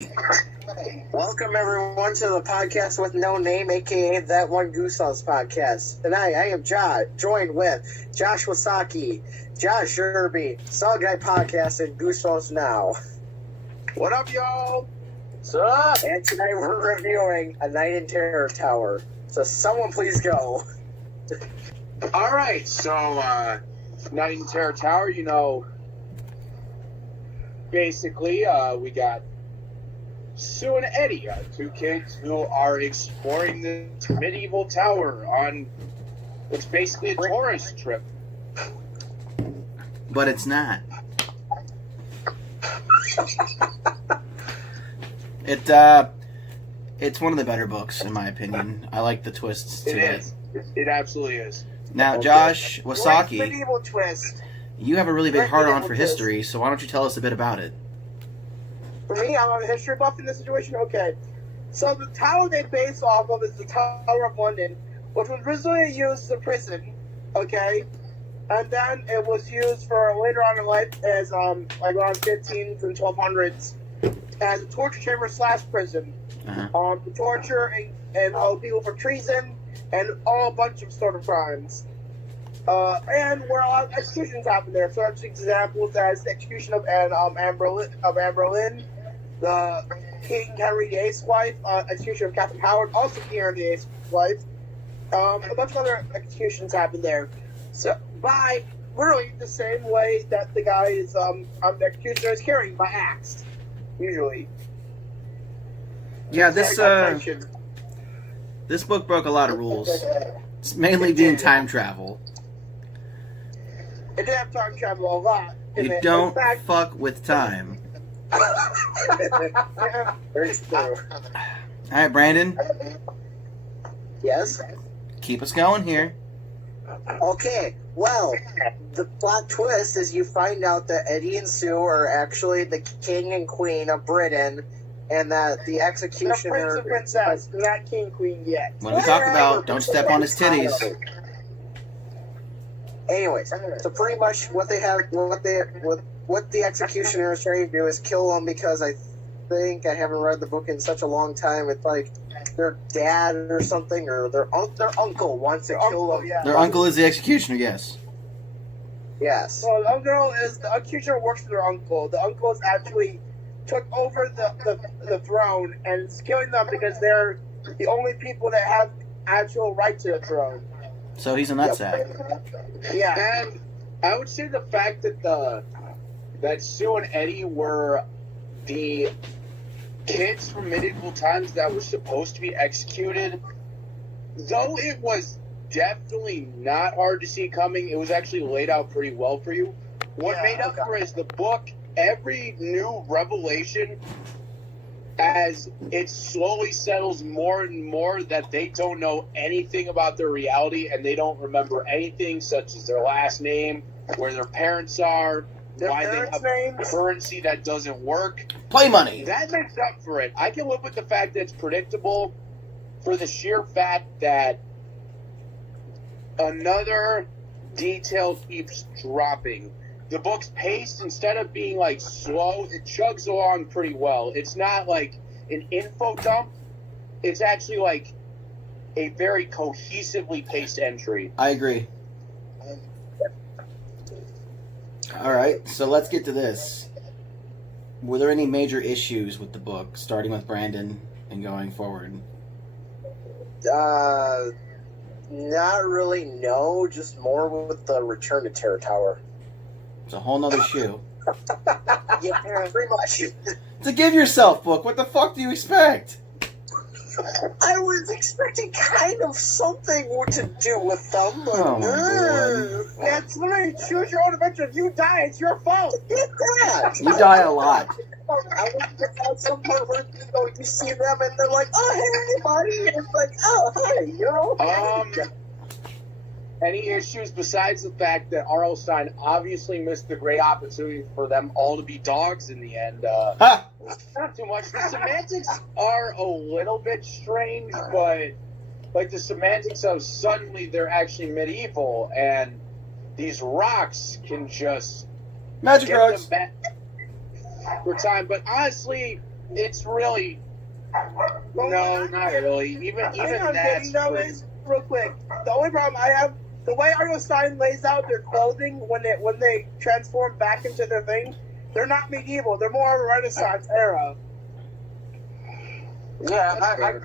Welcome everyone to the podcast with no name, aka That One Goosebumps Podcast. Tonight I am joined with Josh Wasaki, Josh Irby, SaWGuY Podcast, and Goosebumps Now. What up, y'all? What's up? And tonight we're reviewing A Night in Terror Tower. So someone please go. Alright, so, Night in Terror Tower, basically, we got Sue and Eddie, two kids who are exploring this medieval tower on what's basically a tourist trip. But it's not. It's one of the better books, in my opinion. I like the twists to it. It absolutely is. Now, Josh Wasaki, Medieval twist. you have a really big heart-on for history, so why don't you tell us a bit about it? For me, I'm a history buff in this situation. Okay. So the tower they base off of is the Tower of London, which was originally used as a prison, okay? And then it was used for later on in life as, like around 15s and 1200s, as a torture chamber / prison. To torture and hold people for treason and all a bunch of sort of crimes. And where a lot of executions happen there. So there's examples as the execution of Anne Boleyn, the King Henry VIII's wife, execution of Catherine Howard, also King Henry VIII's wife. A bunch of other executions happen there. So by literally the same way that the guy is the executioner is carrying by axe, usually. Yeah, this book broke a lot of rules. It's mainly being time travel. It did have time travel a lot. You don't fuck with time. Very true. Alright, Brandon, Yes? keep us going here. Okay, well, the plot twist is you find out that Eddie and Sue are actually the king and queen of Britain, and that the The executioner... prince and princess, they're not king queen yet. When we talk about don't step on his titties. Anyways, so pretty much what the executioner is trying to do is kill them because I haven't read the book in such a long time. It's like their dad or something, or their uncle wants to kill them. Yeah. Their uncle is the executioner, yes. Yes. So the uncle is the executioner works for their uncle. The uncle is actually took over the throne and is killing them because they're the only people that have actual right to the throne. So he's a nutsack. Yeah. And I would say the fact that that Sue and Eddie were the kids from medieval times that were supposed to be executed, though it was definitely not hard to see coming, it was actually laid out pretty well for you. What made up for it is the book, every new revelation, as it slowly settles more and more that they don't know anything about their reality and they don't remember anything, such as their last name, where their parents are, why they have currency that doesn't work. Play money. That makes up for it. I can live with the fact that it's predictable for the sheer fact that another detail keeps dropping. The book's pace, instead of being like slow, it chugs along pretty well. It's not like an info dump. It's actually like a very cohesively paced entry. I agree. Alright, so let's get to this. Were there any major issues with the book, starting with Brandon and going forward? Not really, no. Just more with the Return to Terror Tower. It's a whole nother shoe. Yeah, pretty much. It's a give yourself book. What the fuck do you expect? I was expecting kind of something to do with them, but Oh, my God. It's literally choose your own adventure. If you die, it's your fault. Yeah. You die a lot. I was at some point where you see them and they're like, "Oh, hey, buddy," and it's like, "Oh, hi," you know. Any issues besides the fact that R.L. Stine obviously missed the great opportunity for them all to be dogs in the end? Ha! Not too much. The semantics are a little bit strange, but like the semantics of suddenly they're actually medieval, and these rocks can just Magic get rocks. them back for time. But honestly, it's really no, not really. Even I'm that's getting though is real quick. The only problem I have, the way Arnold Stein lays out their clothing when they transform back into their thing, they're not medieval. They're more of a Renaissance era. Yeah,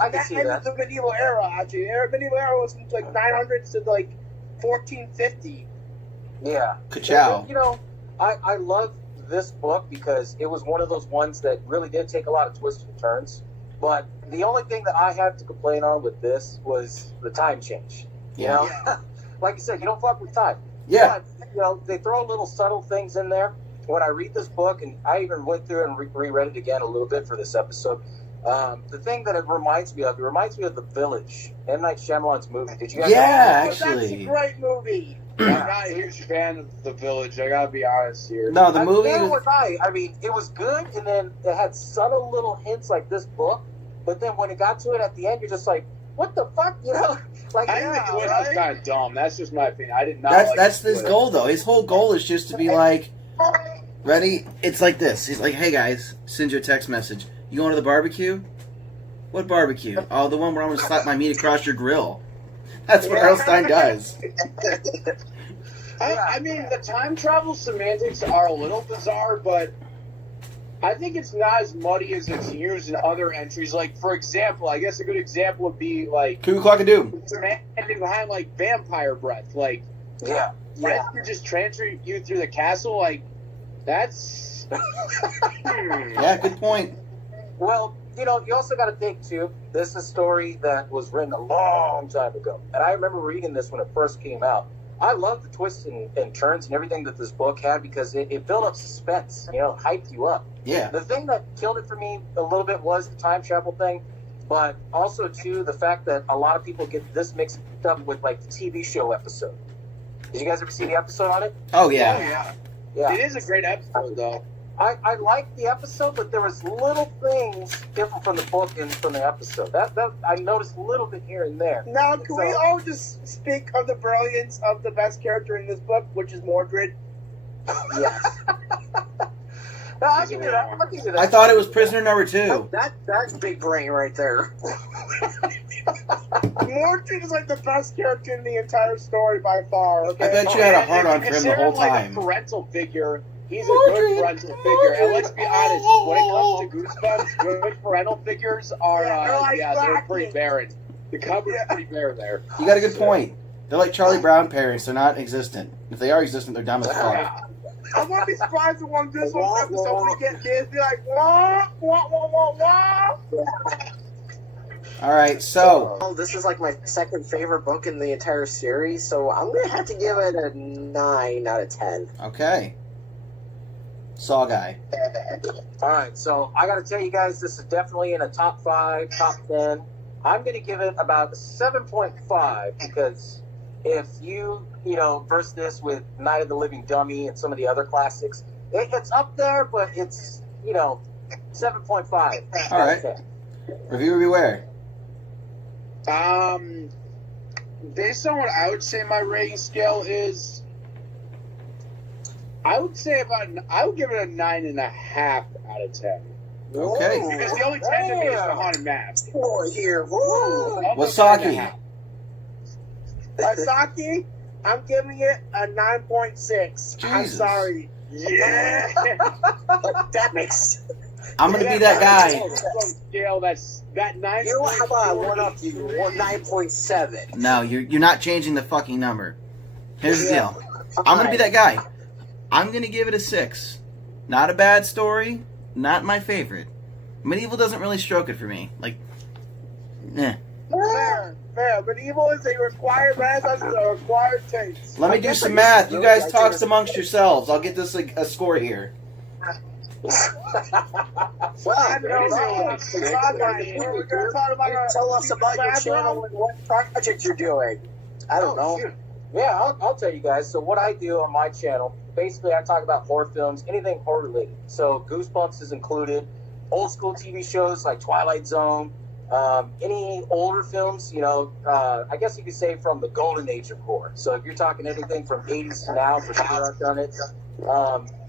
I can see that. The medieval era, actually. Medieval era was from like 900s to like 1450. Yeah. Ka-chow. You know, I love this book because it was one of those ones that really did take a lot of twists and turns. But the only thing that I had to complain on with this was the time change. You know? Like you said, you don't fuck with time. Yeah. But, you know, they throw little subtle things in there. When I read this book, and I even went through and reread it again a little bit for this episode, the thing that it reminds me of The Village, M. Night Shyamalan's movie. Did you guys? Yeah, That's a actually. great movie. I'm not a huge fan of The Village. I gotta be honest here. No, the movie Neither was... was I mean, it was good, and then it had subtle little hints like this book. But then when it got to it at the end, you're just like, "What the fuck?" You know? Like, I think the twist was kind of dumb. That's just my opinion. I did not. That's the his twist. goal, though. His whole goal is just to be like, ready? It's like this. He's like, hey, guys, send you a text message. You going to the barbecue? What barbecue? Oh, the one where I'm going to slap my meat across your grill. That's what Arnold Stein does. I mean, the time travel semantics are a little bizarre, but I think it's not as muddy as it's used in other entries. Like, for example, I guess a good example would be, like, Coo-clock-a-doo. semantic behind, like, vampire breath. Like, breath could just transfer you through the castle. Like, that's... Yeah, good point. Well, you know, you also got to think, too, this is a story that was written a long time ago. And I remember reading this when it first came out. I love the twists and turns and everything that this book had because it built up suspense, you know, hyped you up. Yeah. The thing that killed it for me a little bit was the time travel thing, but also, too, the fact that a lot of people get this mixed up with, like, the TV show episode. Did you guys ever see the episode on it? Oh, yeah. Yeah. It is a great episode, though. I liked the episode, but there was little things different from the book and from the episode. That I noticed a little bit here and there. Now, can we all just speak of the brilliance of the best character in this book, which is Mordred? Yes. No, I'll give you that. I thought it was prisoner number 2. That's big brain right there. Mordred is like the best character in the entire story by far. Okay? I bet you had a hard-on for him the Consider whole him like time. a parental figure. He's a good parental figure. And let's be honest, when it comes to Goosebumps, good parental figures are, they're pretty barren. The cupboard's pretty bare there. You got a good point. They're like Charlie Brown parents. They're not existent. If they are existent, they're dumb as fuck. I wouldn't be surprised if one Goosebumps episode we get kids be like, wah, wah, wah, wah, wah. All right, so... Oh, this is like my second favorite book in the entire series, so I'm going to have to give it a 9 out of 10. Okay. SaWGuy. All right, so I got to tell you guys, this is definitely in a top 5, top 10. I'm going to give it about a 7.5 because if you verse this with Night of the Living Dummy and some of the other classics, it's up there, but it's, 7.5. All right. Reviewer beware. Based on what I would say my rating scale is, I would give it a 9.5 out of 10. Okay. Because the only 10 to me is the Haunted Mask. Boy, here. Whoa. Wasaki. Wasaki, I'm giving it a 9.6. I'm Jesus. sorry. Yeah. That makes... I'm going to be that guy. Scale, that 9. You know what? How about I one up you? 9.7. No, you're not changing the fucking number. Here's the deal. I'm going to be that guy. I'm going to give it a 6. Not a bad story. Not my favorite. Medieval doesn't really stroke it for me. Like, Fair. Medieval is a required Renaissance is a required taste. Let me do some math. You guys talk amongst yourselves. I'll get this a score here. Well, I know that. We're going to talk about tell us about your channel and what project you're doing. I don't know. Shoot. Yeah, I'll tell you guys. So what I do on my channel, basically I talk about horror films, anything horror related. So Goosebumps is included, old school TV shows like Twilight Zone, any older films, I guess you could say from the golden age of horror. So if you're talking anything from 80s to now, for sure I've done it.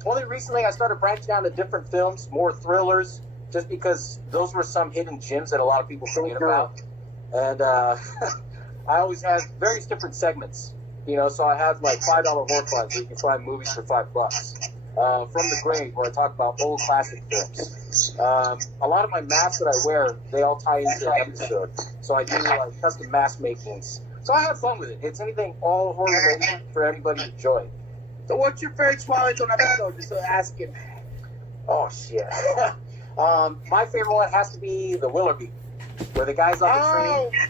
Only recently I started branching out to different films, more thrillers, just because those were some hidden gems that a lot of people forget about. And I always had various different segments, you know. So I had like $5 horror finds where you can find movies for $5. From the Grave, where I talk about old classic films. A lot of my masks that I wear, they all tie into an episode. So I do like custom mask makings. So I have fun with it. It's anything all horror related for everybody to enjoy. So what's your favorite Twilight Zone episode? Just to ask him. Oh shit. My favorite one has to be the Willoughby, where the guy's on the train.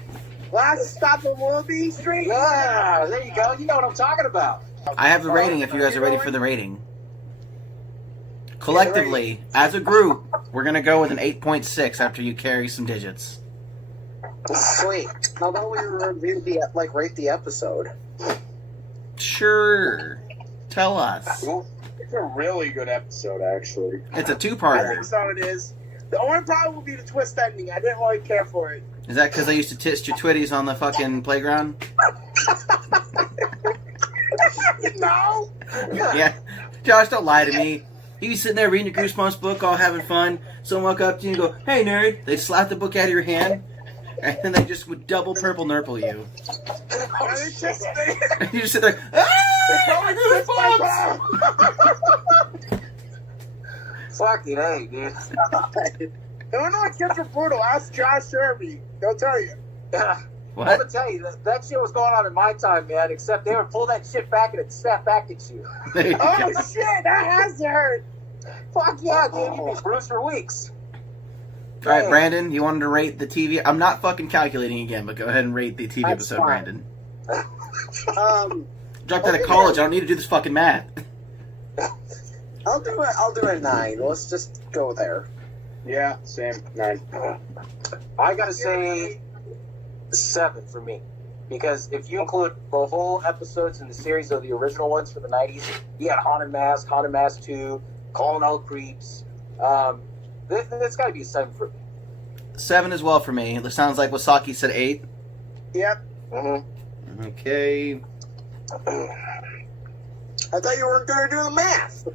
Last stop on Willoughby Street? Yeah, there you go. You know what I'm talking about. I have the rating if you guys are ready for the rating. Collectively, as a group, we're going to go with an 8.6 after you carry some digits. Sweet. How about we review rate the episode? Sure. Tell us. It's a really good episode, actually. It's a I think two-parter. so it is. The only problem would be the twist ending. I didn't really care for it. Is that because I used to tist your twitties on the fucking playground? No! Yeah. Josh, don't lie to me. You be sitting there reading your Goosebumps book, all having fun. Someone walk up to you and go, "Hey, nerd." They slap the book out of your hand, and then they just would double purple nurple you. And you just sit there, "Ah, Goosebumps!" Fucking hey, dude. Illinois kids are brutal. Ask Josh Irby. They'll tell you. I'm What? gonna tell you that shit was going on in my time, man. Except they would pull that shit back and it'd snap back at you. There you Oh go. shit, that has to hurt. Fuck yeah, dude. You'd be bruised for weeks. All right, Brandon, you wanted to rate the TV? I'm not fucking calculating again, but go ahead and rate the TV That's episode, fine. Brandon. Dropped out of college. I don't need to do this fucking math. I'll do a 9. Let's just go there. Yeah, same. 9. I gotta say 7 for me. Because if you include the whole episodes in the series of the original ones for the 90s, you had Haunted Mask 2, Calling All Creeps. It's gotta be a 7 for me. 7 as well for me. It sounds like Wasaki said 8. Yep. Mm-hmm. Okay. I thought you weren't going to do the math.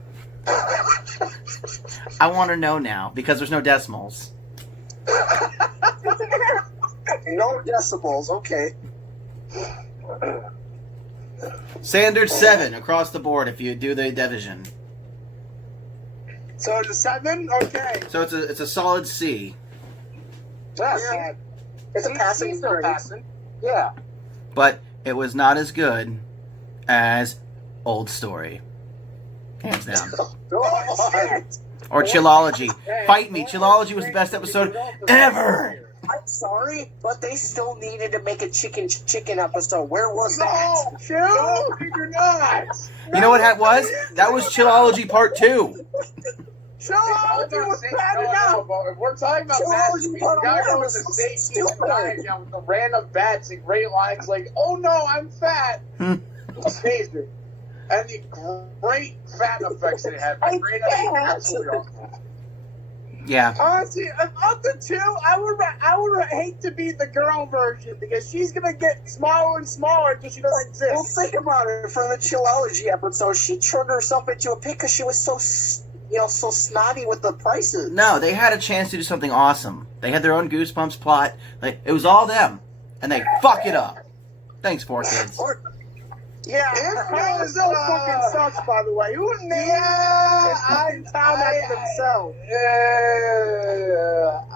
I want to know now because there's no decimals. No decibels. Okay. Standard 7 across the board if you do the division. So it's a 7? Okay. So it's a solid C. Yeah. It's a passing Still grade. passing. Yeah. But it was not as good as Old Story. Hands down. Oh, shit. Or Chillology. Fight me. Chillology was the best episode ever. I'm sorry, but they still needed to make a chicken episode. Where was that? No, chill. You're not. You know what that was? That was Chillology Part 2. Chill out. It was bad enough. If we're talking about So bats, how was the you part guy one? with the So safety stupid. diagram with the random bats and great lines like, "Oh no, I'm fat." Amazing. And the great fat effects that it had. I'm Great fat. absolutely awesome. Yeah. Honestly, of the two, I would hate to be the girl version because she's gonna get smaller and smaller until she doesn't exist. Well, think about it. For the Chillology episode, she turned herself into a pig because she was so snotty with the prices. No, they had a chance to do something awesome. They had their own Goosebumps plot. Like, it was all them. And they fuck it up. Thanks, 4Kids. Yeah, her still fucking sucks, by the way. Who named I town after themselves?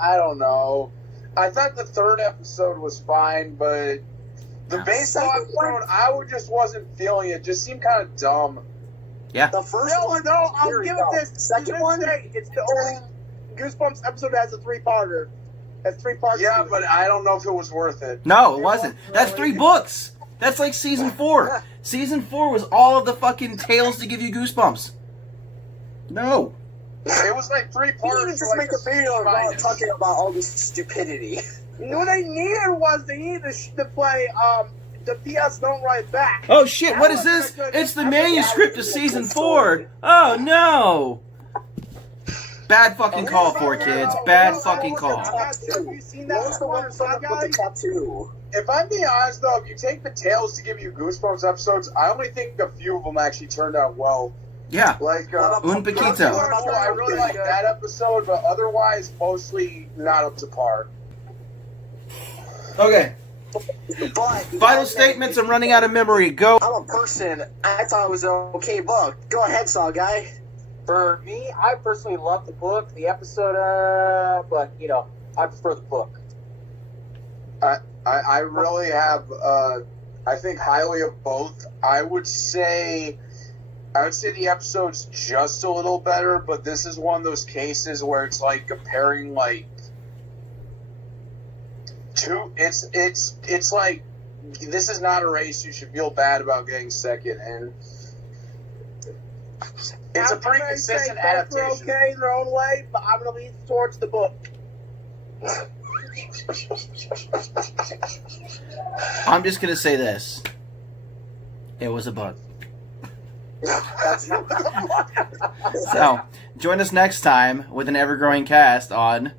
I don't know. I thought the third episode was fine, but the baseball episode, just wasn't feeling it. Just seemed kind of dumb. The first one, I'll very give dumb. it this. The second one, It's the only Goosebumps episode that has a 3-parter. That's 3 parts. Yeah, but I don't know if it was worth it. No, it wasn't. That's 3 books. That's like season 4. Season 4 was all of the fucking tales to give you goosebumps. No. It was like 3 you parts. need to just make a video about talking about all this stupidity. You know what they needed was they needed to play the PS Don't Write Back. Oh shit, what is this? It's the manuscript of season 4. Oh no. Bad fucking call, 4Kids. Bad fucking call. Have you seen What that was the one with the tattoo? If I'm being honest, though, if you take the tales to give you Goosebumps episodes, I only think a few of them actually turned out well. Yeah. Like, Un poquito. I really like that episode, but otherwise, mostly not up to par. Okay. But Final statements. I'm running out of memory. Go. I'm a person. I thought it was an okay book. Go ahead, SaWGuY. For me, I personally love the book. The episode, but you know, I prefer the book. I really have. I think highly of both. I would say the episode's just a little better, but this is one of those cases where it's like comparing like two. It's like this is not a race you should feel bad about getting second, and it's a pretty consistent adaptation. They're okay in their own way, but I'm going to lean towards the book. I'm just gonna say this. It was a bug. So, join us next time with an ever-growing cast on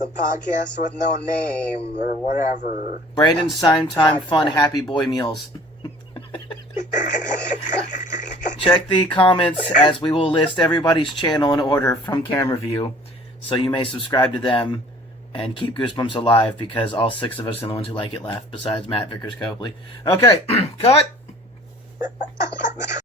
The podcast with no name or whatever. Brandon's Sime Time Fun Happy Boy Meals. Check the comments as we will list everybody's channel in order from camera view, so you may subscribe to them and keep Goosebumps alive, because all 6 of us are the ones who like it left, besides Matt Vickers-Copley. Okay, cut!